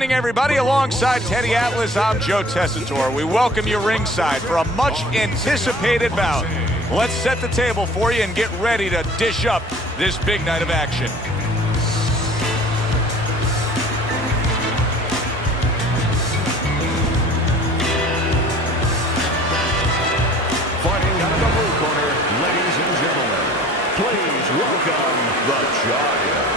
evening, everybody. Alongside Teddy Atlas, I'm Joe Tessitore. We welcome you ringside for a much-anticipated bout. Let's set the table for you and get ready to dish up this big night of action. Fighting out of the blue corner, ladies and gentlemen, please welcome the Giants.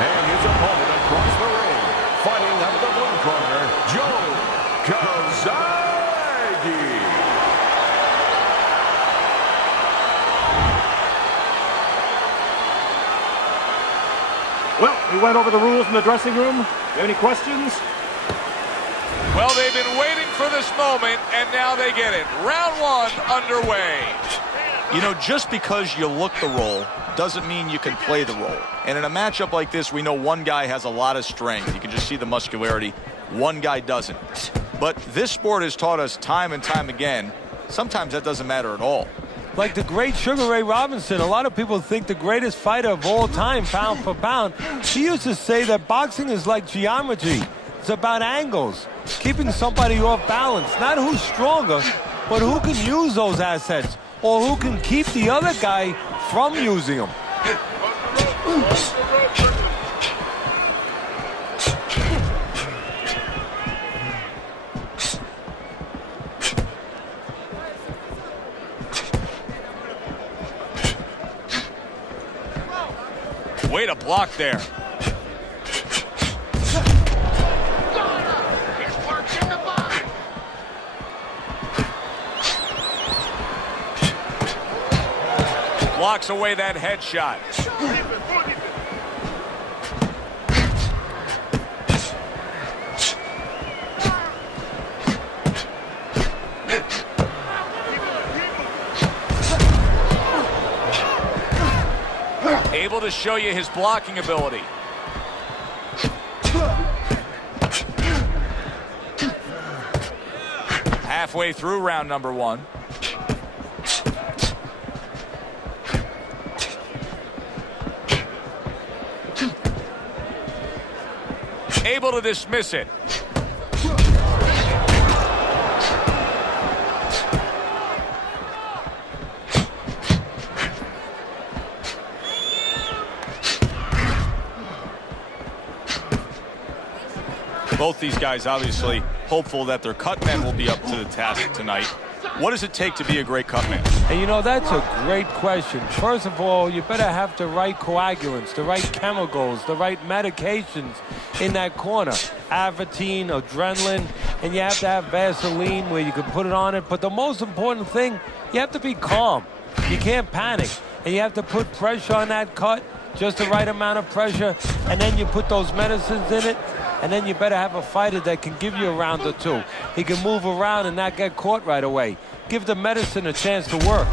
And his opponent across the ring, fighting out of the blue corner, Joe Golzage. Well, we went over the rules in the dressing room. Any questions? Well, they've been waiting for this moment, and now they get it. Round one underway. You know, just because you look the role doesn't mean you can play the role. And in a matchup like this, we know one guy has a lot of strength. You can just see the muscularity. One guy doesn't. But this sport has taught us time and time again, sometimes that doesn't matter at all. Like the great Sugar Ray Robinson, a lot of people think the greatest fighter of all time, pound for pound. He used to say that boxing is like geometry. It's about angles, keeping somebody off balance. Not who's stronger, but who can use those assets, or who can keep the other guy from using them. Way to block there. Blocks away that headshot. Able to show you his blocking ability. Halfway through round number one. Able to dismiss it. Both these guys obviously hopeful that their cut men will be up to the task tonight. What does it take to be a great cut man? And you know, that's a great question. First of all, you better have the right coagulants, the right chemicals, the right medications in that corner. Avatine, adrenaline, and you have to have Vaseline where you can put it on it. But the most important thing, you have to be calm. You can't panic. And you have to put pressure on that cut, just the right amount of pressure, and then you put those medicines in it. And then you better have a fighter that can give you a round or two. He can move around and not get caught right away. Give the medicine a chance to work.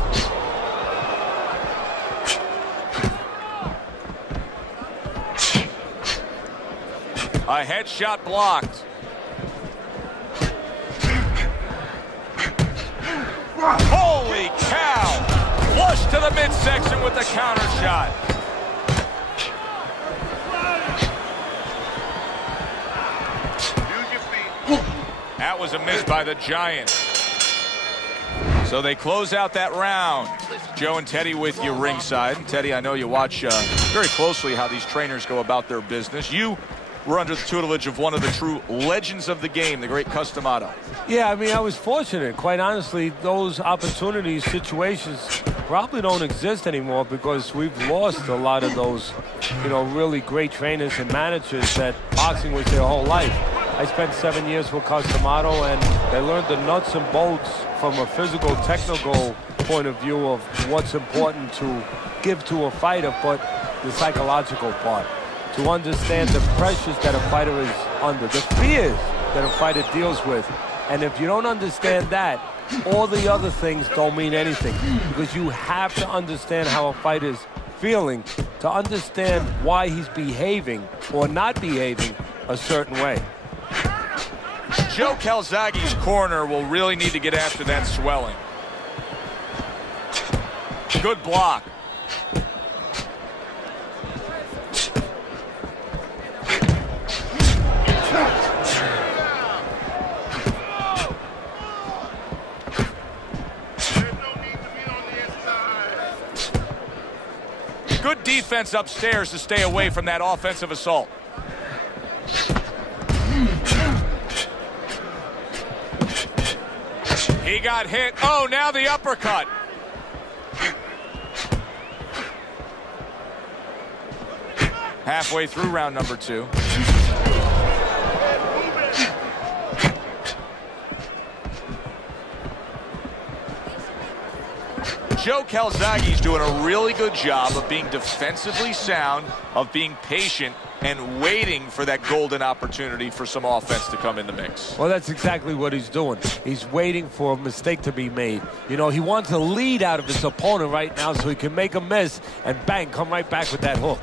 A headshot blocked. Holy cow! Flush to the midsection with the counter shot. That was a miss by the Giants. So they close out that round. Joe and Teddy with you ringside. Teddy, I know you watch very closely how these trainers go about their business. You were under the tutelage of one of the true legends of the game, the great Customato. Yeah, I mean, I was fortunate. Quite honestly, those opportunities, situations probably don't exist anymore because we've lost a lot of those, you know, really great trainers and managers that boxing was their whole life. I spent 7 years with Customato, and they learned the nuts and bolts from a physical, technical point of view of what's important to give to a fighter, but the psychological part. To understand the pressures that a fighter is under, the fears that a fighter deals with. And if you don't understand that, all the other things don't mean anything, because you have to understand how a fighter's feeling to understand why he's behaving or not behaving a certain way. Joe Calzaghe's corner will really need to get after that swelling. Good block. defense upstairs to stay away from that offensive assault. He got hit. Oh, now the uppercut. Halfway through round number 2. Joe Gholzage's doing a really good job of being defensively sound, of being patient, and waiting for that golden opportunity for some offense to come in the mix. Well, that's exactly what he's doing. He's waiting for a mistake to be made. You know, he wants a lead out of his opponent right now so he can make a miss and bang, come right back with that hook.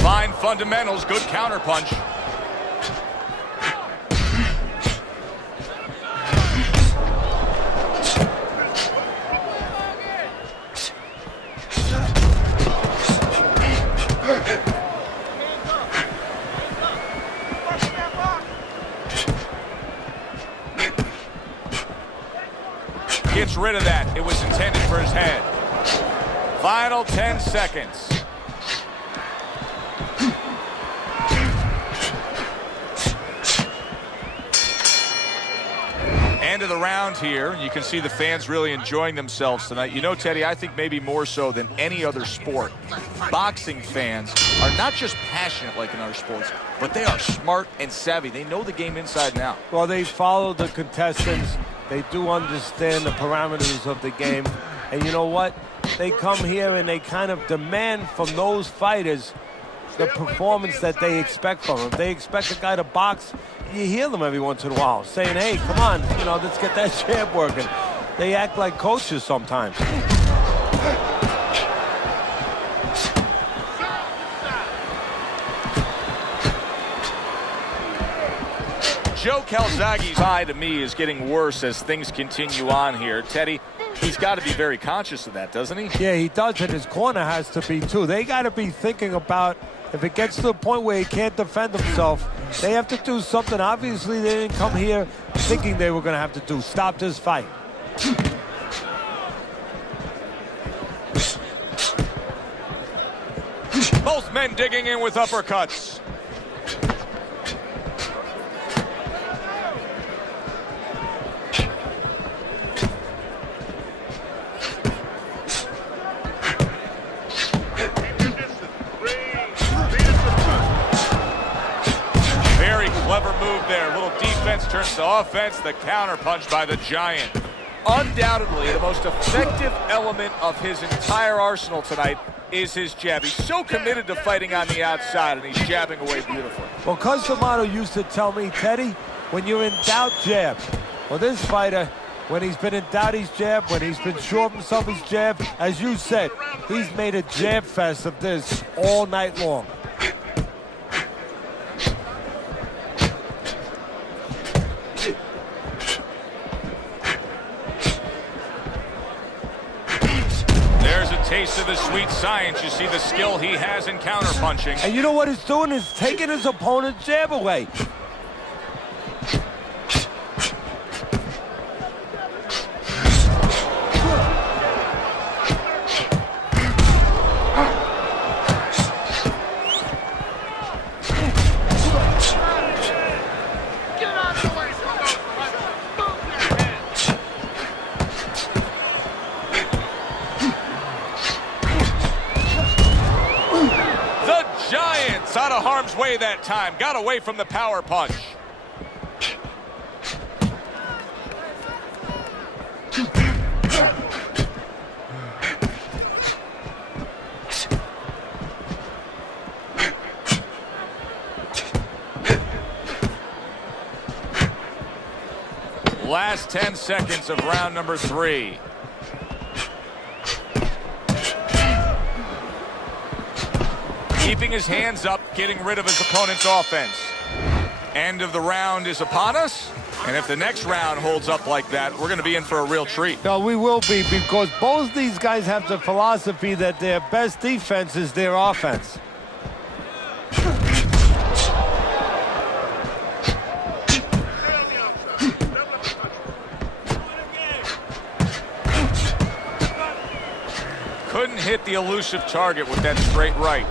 Fine fundamentals, good counterpunch. Gets rid of that. It was intended for his head. Final 10 seconds. End of the round here. You can see the fans really enjoying themselves tonight. You know, Teddy, I think maybe more so than any other sport, boxing fans are not just passionate like in other sports, but they are smart and savvy. They know the game inside and out. Well, they follow the contestants. They do understand the parameters of the game. And you know what? They come here and they kind of demand from those fighters the performance that they expect from them. If they expect a guy to box, you hear them every once in a while saying, hey, come on, you know, let's get that jab working. They act like coaches sometimes. Joe Gholzage's eye, to me, is getting worse as things continue on here. Teddy, he's got to be very conscious of that, doesn't he? Yeah, he does, and his corner has to be, too. They got to be thinking about if it gets to the point where he can't defend himself, they have to do something. Obviously, they didn't come here thinking they were going to have to do. Stop this fight. Both men digging in with uppercuts. Clever move there. Little defense turns to offense. The counter punch by the Giant. Undoubtedly, the most effective element of his entire arsenal tonight is his jab. He's so committed to fighting on the outside, and he's jabbing away beautifully. Well, Cus D'Amato used to tell me, Teddy, when you're in doubt, jab. Well, this fighter, when he's been in doubt, he's jabbed. When he's been sure of himself, he's jabbed. As you said, he's made a jab fest of this all night long. Taste of the sweet science. You see the skill he has in counterpunching. And you know what he's doing? Is taking his opponent's jab away. Out of harm's way that time. Got away from the power punch. Last 10 seconds of round number 3. Keeping his hands up, getting rid of his opponent's offense. End of the round is upon us. And if the next round holds up like that, we're going to be in for a real treat. No, we will be, because both these guys have the philosophy that their best defense is their offense. Couldn't hit the elusive target with that straight right.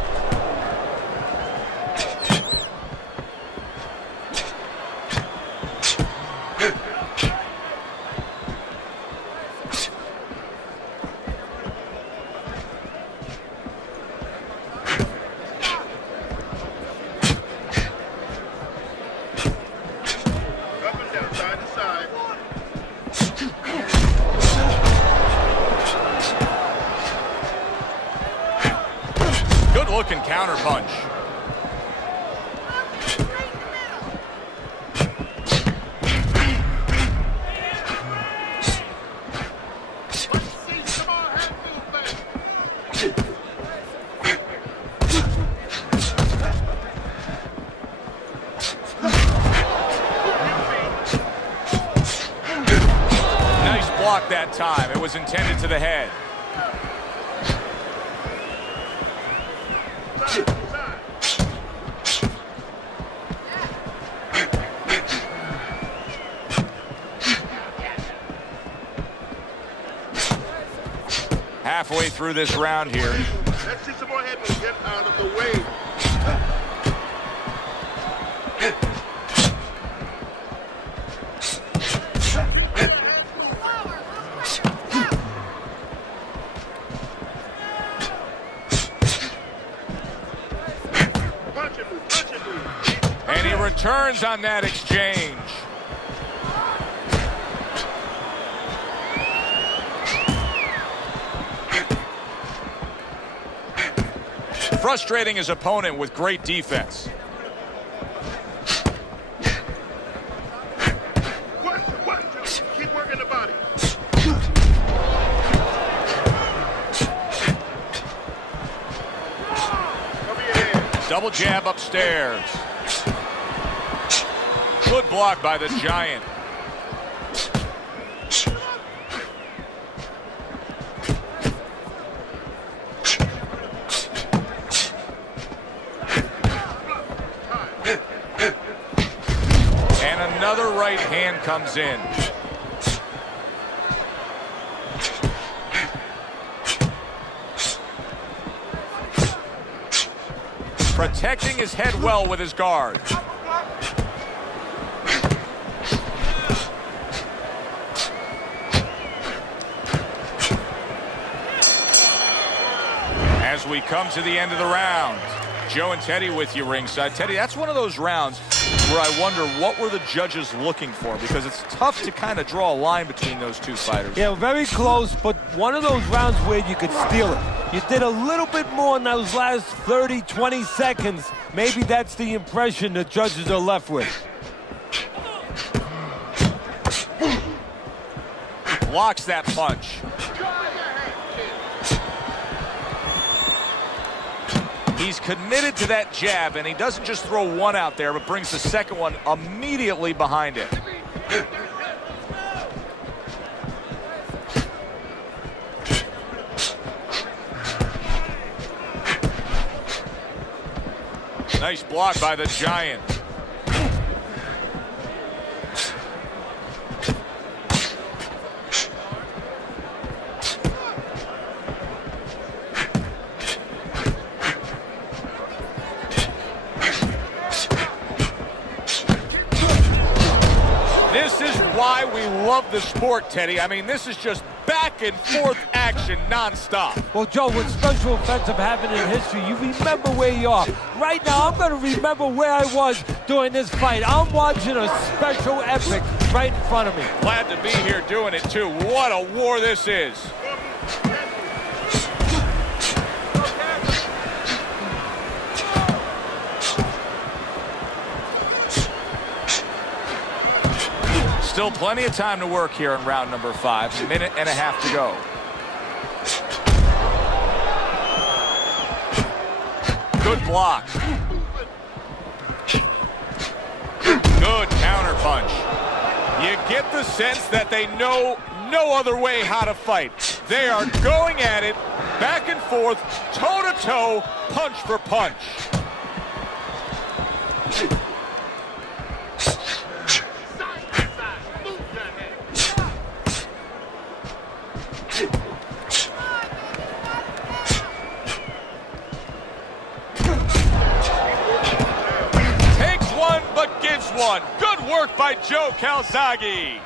Good-looking counter punch. Nice block that time. It was intended to the head. Halfway through this round here. Let's see some more headway. Get out of the way. Punch and move, punch and move. And he returns on that exchange. Frustrating his opponent with great defense. Keep working the body. Cover your head. Double jab upstairs. Good block by the Giant. And another right hand comes in. Protecting his head well with his guard. As we come to the end of the round, Joe and Teddy with you ringside. Teddy, that's one of those rounds where I wonder what were the judges looking for, because it's tough to kind of draw a line between those two fighters. Yeah, very close, but one of those rounds where you could steal it. You did a little bit more in those last 30, 20 seconds. Maybe that's the impression the judges are left with. Blocks that punch. He's committed to that jab, and he doesn't just throw one out there, but brings the second one immediately behind it. Nice block by the Giant. This is why we love the sport, Teddy. I mean, this is just back and forth action nonstop. Well, Joe, with special effects have happened in history, you remember where you are. Right now, I'm going to remember where I was during this fight. I'm watching a special epic right in front of me. Glad to be here doing it, too. What a war this is. Still plenty of time to work here in round number 5. A minute and a half to go. Good block. get the sense that they know no other way how to fight. They are going at it, back and forth, toe-to-toe, punch for punch. Takes one, but gives one. Good work by Joe Gольzаге.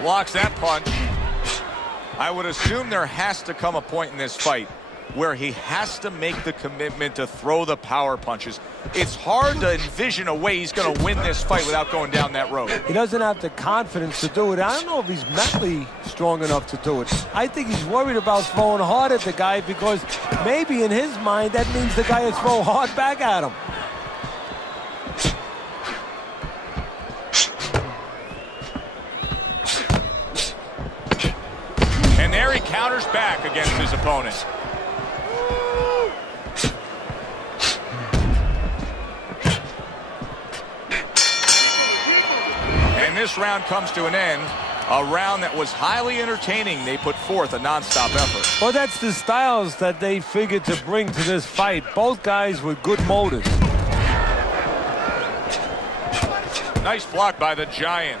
Blocks that punch. I would assume there has to come a point in this fight where he has to make the commitment to throw the power punches. It's hard to envision a way he's going to win this fight without going down that road. He doesn't have the confidence to do it. I don't know if he's mentally strong enough to do it. I think he's worried about throwing hard at the guy because maybe in his mind that means the guy will throw hard back at him. And there he counters back against his opponent. And this round comes to an end. A round that was highly entertaining. They put forth a nonstop effort. Well, that's the styles that they figured to bring to this fight. Both guys with good motives. Nice block by the Giant.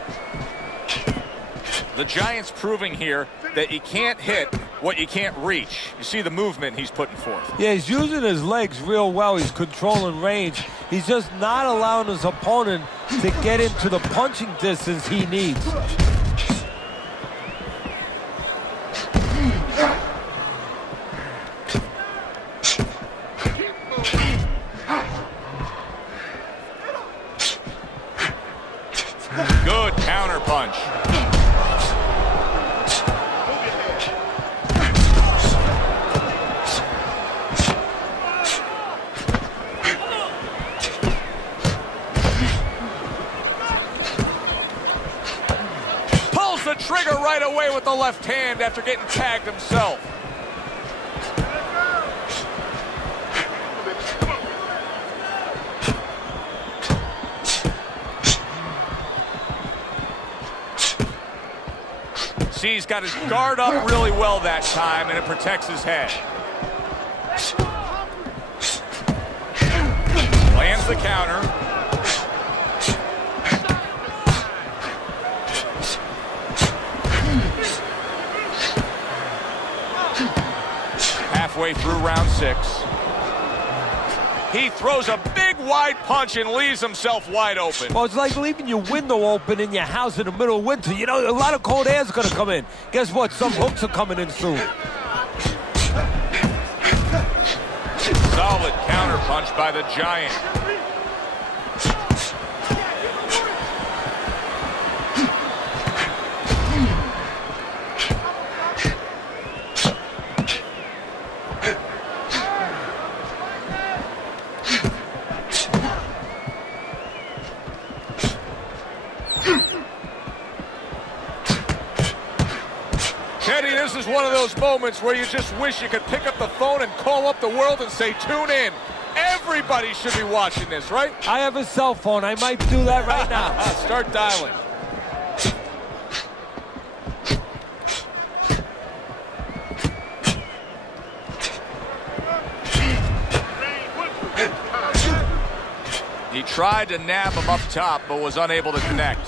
The Giant's proving here that you can't hit what you can't reach. You see the movement he's putting forth. Yeah, he's using his legs real well. He's controlling range. He's just not allowing his opponent to get into the punching distance he needs. Good counter punch. Pulls the trigger right away with the left hand after getting tagged himself. See, he's got his guard up really well that time, and it protects his head. Lands the counter. Halfway through round 6. He throws a big wide punch and leaves himself wide open. Well, it's like leaving your window open in your house in the middle of winter. You know, a lot of cold air is going to come in. Guess what? Some hooks are coming in soon. Solid counter punch by the Giant. Teddy, this is one of those moments where you just wish you could pick up the phone and call up the world and say, tune in. Everybody should be watching this, right? I have a cell phone. I might do that right now. Start dialing. He tried to nab him up top, but was unable to connect.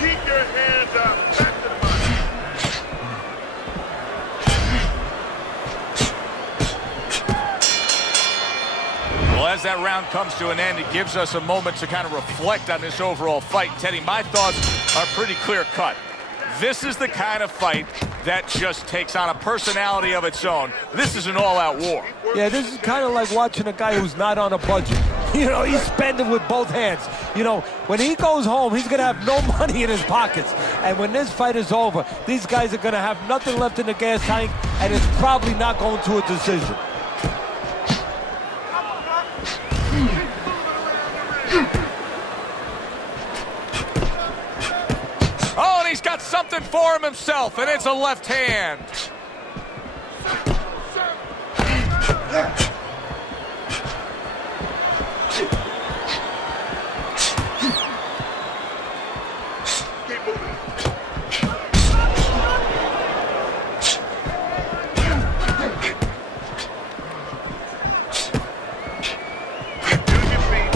Keep your hands up. Back to the body. Well, as that round comes to an end, it gives us a moment to kind of reflect on this overall fight. Teddy, my thoughts are pretty clear cut. This is the kind of fight that just takes on a personality of its own. This is an all-out war. Yeah, this is kind of like watching a guy who's not on a budget. You know, he's spending with both hands. You know, when he goes home, he's going to have no money in his pockets. And when this fight is over, these guys are going to have nothing left in the gas tank, and it's probably not going to a decision. Oh, and he's it for him himself, and it's a left hand. Keep moving. Use your feet.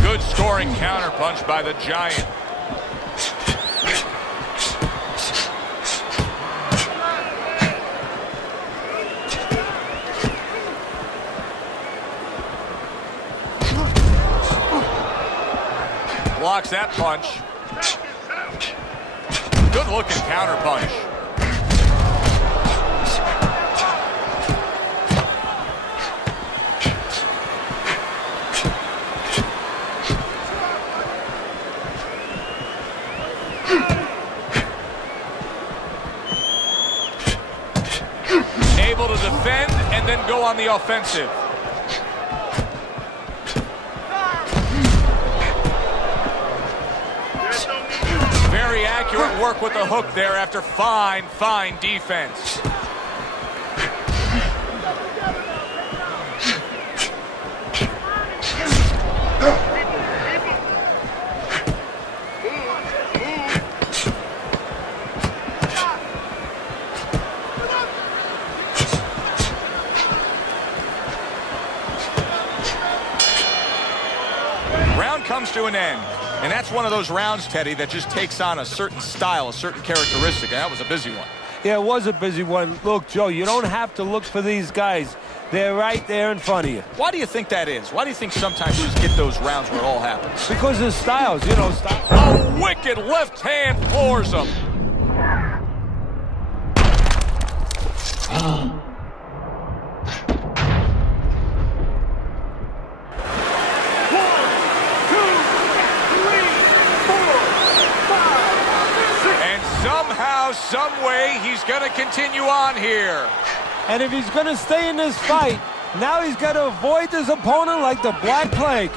Good scoring counterpunch by the Giant. Blocks that punch. Good looking counterpunch. Able to defend and then go on the offensive. Very accurate work with the hook there after fine defense. Round comes to an end. And that's one of those rounds, Teddy, that just takes on a certain style, a certain characteristic. And that was a busy one. Yeah, it was a busy one. Look, Joe, you don't have to look for these guys. They're right there in front of you. Why do you think that is? Why do you think sometimes you just get those rounds where it all happens? Because of styles, you know. A wicked left hand floors him. Somehow, some way, he's going to continue on here. And if he's going to stay in this fight, now he's got to avoid his opponent like the Black Plague.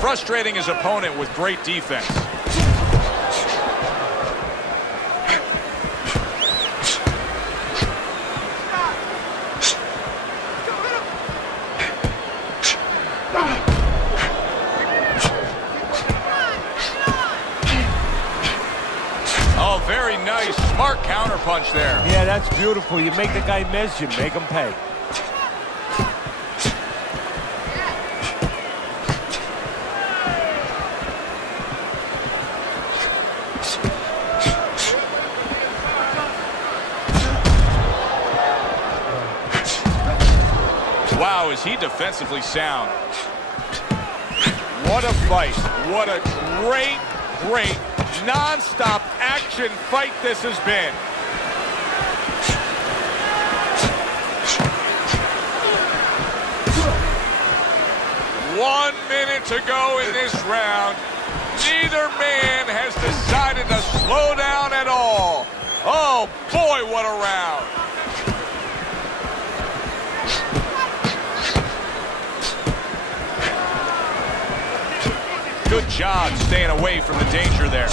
Frustrating his opponent with great defense. Oh, very nice. Smart counterpunch there. Yeah, that's beautiful. You make the guy miss, you make him pay. Wow, is he defensively sound. What a fight. What a great, non-stop action fight this has been. One minute to go in this round. Neither man has decided to slow down at all. Oh, boy, what a round. job staying away from the danger there.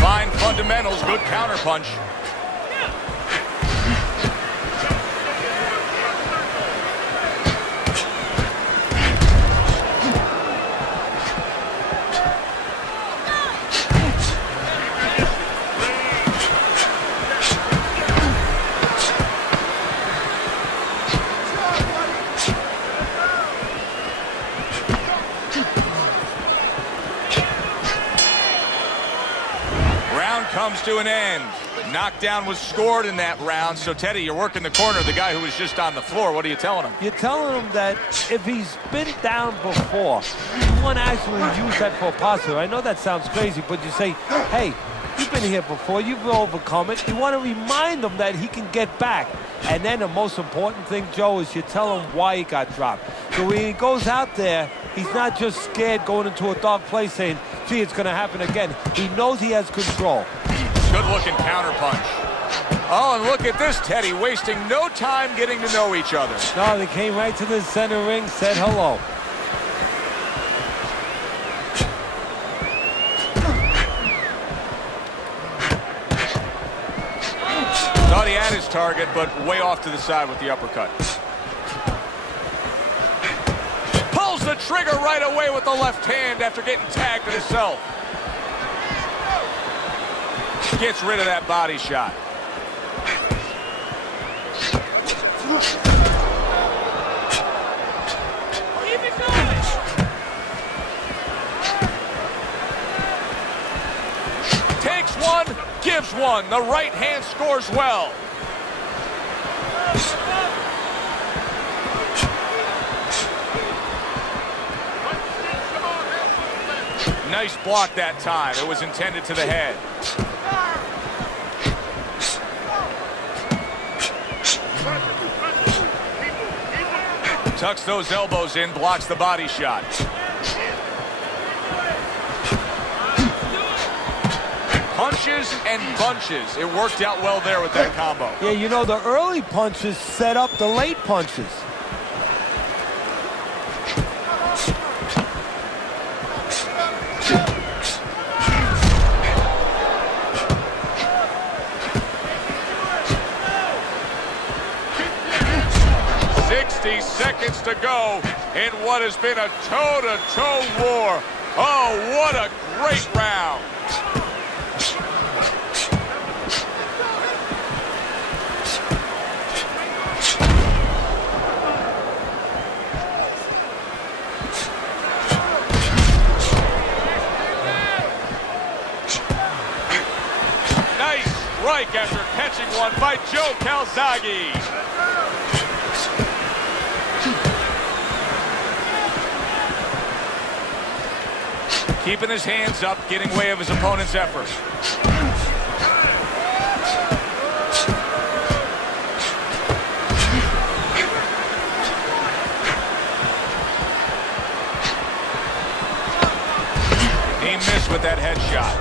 Fine fundamentals, good counterpunch. Comes to an end. Knockdown was scored in that round. So, Teddy, you're working the corner of the guy who was just on the floor. What are you telling him? You're telling him that if he's been down before, you want to actually use that for a positive. I know that sounds crazy, but you say, hey, you've been here before. You've overcome it. You want to remind him that he can get back. And then the most important thing, Joe, is you tell him why he got dropped. So when he goes out there, he's not just scared going into a dark place saying, gee, it's going to happen again. He knows he has control. Good-looking counterpunch. Oh, and look at this, Teddy, wasting no time getting to know each other. No, they came right to the center ring, said hello. Thought he had his target, but way off to the side with the uppercut. Pulls the trigger right away with the left hand after getting tagged to himself. Gets rid of that body shot. Keep it going. Takes one, gives one. The right hand scores well. Nice block that time. It was intended to the head. Tucks those elbows in, blocks the body shot. Punches and bunches. It worked out well there with that combo. Yeah, you know, the early punches set up the late punches. Seconds to go in what has been a toe-to-toe war. Oh, what a great round. Nice strike after catching one by Joe Gholzage. Keeping his hands up, getting way of his opponent's effort. He missed with that headshot.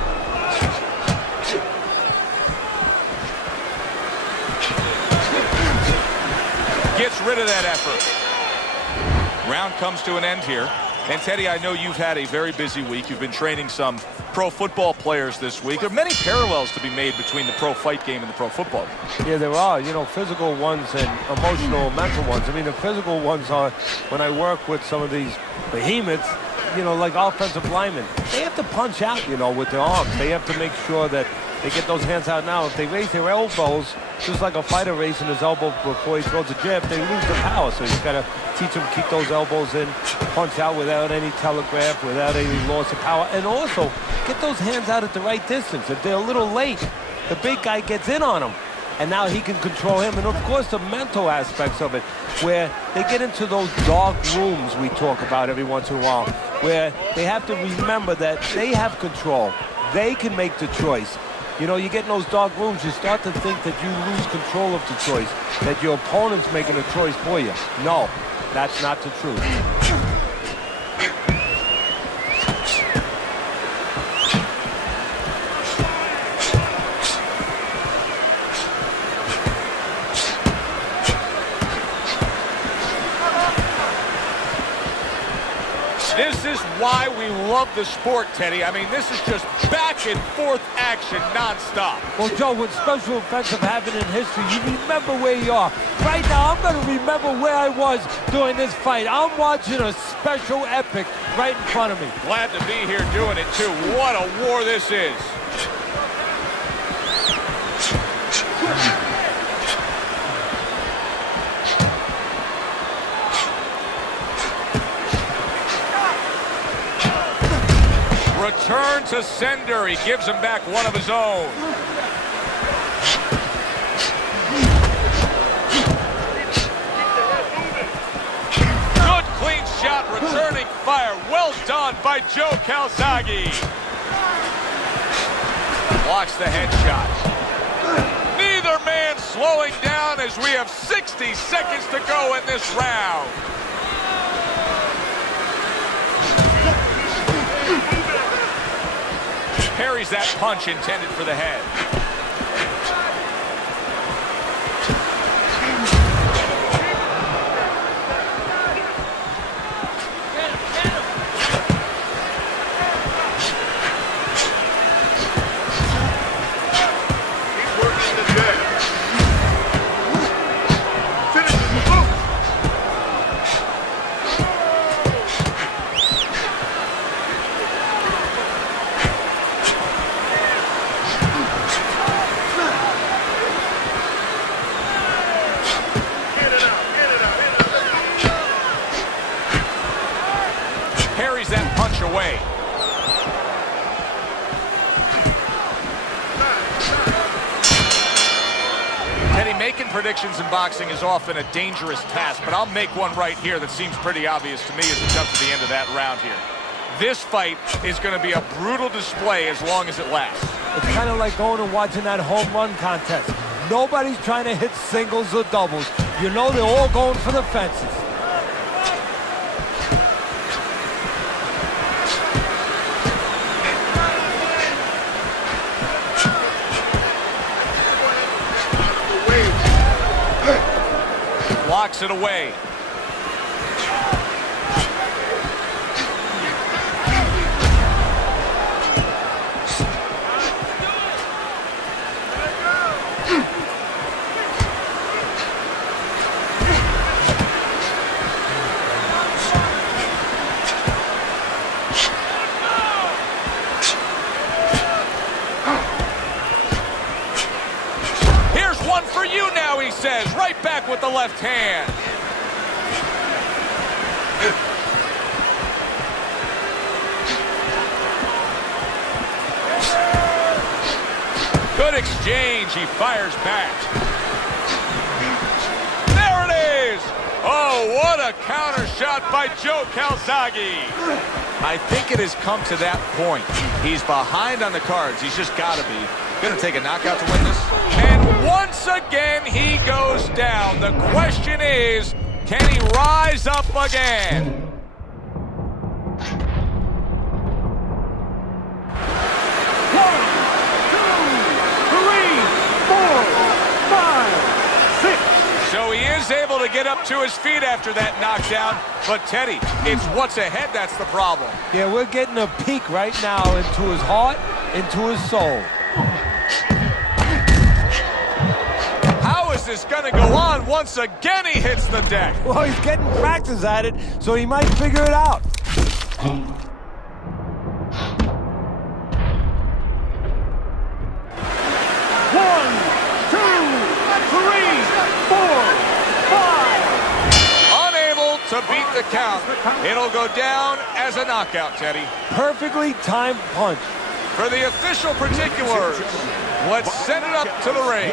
Gets rid of that effort. Round comes to an end here. And, Teddy, I know you've had a very busy week. You've been training some pro football players this week. There are many parallels to be made between the pro fight game and the pro football game. Yeah, there are, you know, physical ones and emotional, mental ones. I mean, the physical ones are when I work with some of these behemoths, you know, like offensive linemen. They have to punch out, you know, with their arms. They have to make sure that they get those hands out now. If they raise their elbows, just like a fighter raising his elbow before he throws a jab, they lose the power. So you've got to teach them to keep those elbows in, punch out without any telegraph, without any loss of power, and also get those hands out at the right distance. If they're a little late, the big guy gets in on them, and now he can control him. And, of course, the mental aspects of it, where they get into those dark rooms we talk about every once in a while, where they have to remember that they have control. They can make the choice. You know, you get in those dark rooms, you start to think that you lose control of the choice, that your opponent's making a choice for you. No, that's not the truth. This is why we love the sport, Teddy. I mean, this is just back and forth action nonstop. Well, Joe, with special effects have happened in history, you remember where you are. Right now, I'm going to remember where I was during this fight. I'm watching a special epic right in front of me. Glad to be here doing it, too. What a war this is. Return to sender. He gives him back one of his own. Good clean shot, returning fire. Well done by Joe Gольzage. Blocks the headshot. Neither man slowing down as we have 60 seconds to go in this round. Parries that punch intended for the head. He's working the jab. Finish the move. Parries that punch away. Teddy, making predictions in boxing is often a dangerous task, but I'll make one right here that seems pretty obvious to me as it comes to the end of that round here. This fight is going to be a brutal display as long as it lasts. It's kind of like going and watching that home run contest. Nobody's trying to hit singles or doubles. You know they're all going for the fences. Blocks it away. Here's one for you now, he says, right back with the left hand. Good exchange, he fires back. There it is! Oh, what a counter shot by Joe Gольzage. I think it has come to that point. He's behind on the cards. He's just got to be. Going to take a knockout to win this. And once again, he goes down. The question is, can he rise up again? So he is able to get up to his feet after that knockdown. But Teddy, it's what's ahead that's the problem. Yeah, we're getting a peek right now into his heart, into his soul. How is this going to go on? Once again, he hits the deck. Well, he's getting practice at it, so he might figure it out. To beat the count. It'll go down as a knockout, Teddy. Perfectly timed punch. For the official particulars, let's send it up to the ring.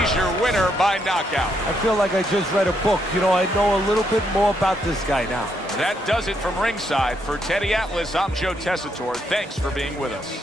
He's your winner by knockout. I feel like I just read a book. You know, I know a little bit more about this guy now. That does it from ringside. For Teddy Atlas, I'm Joe Tessitore. Thanks for being with us.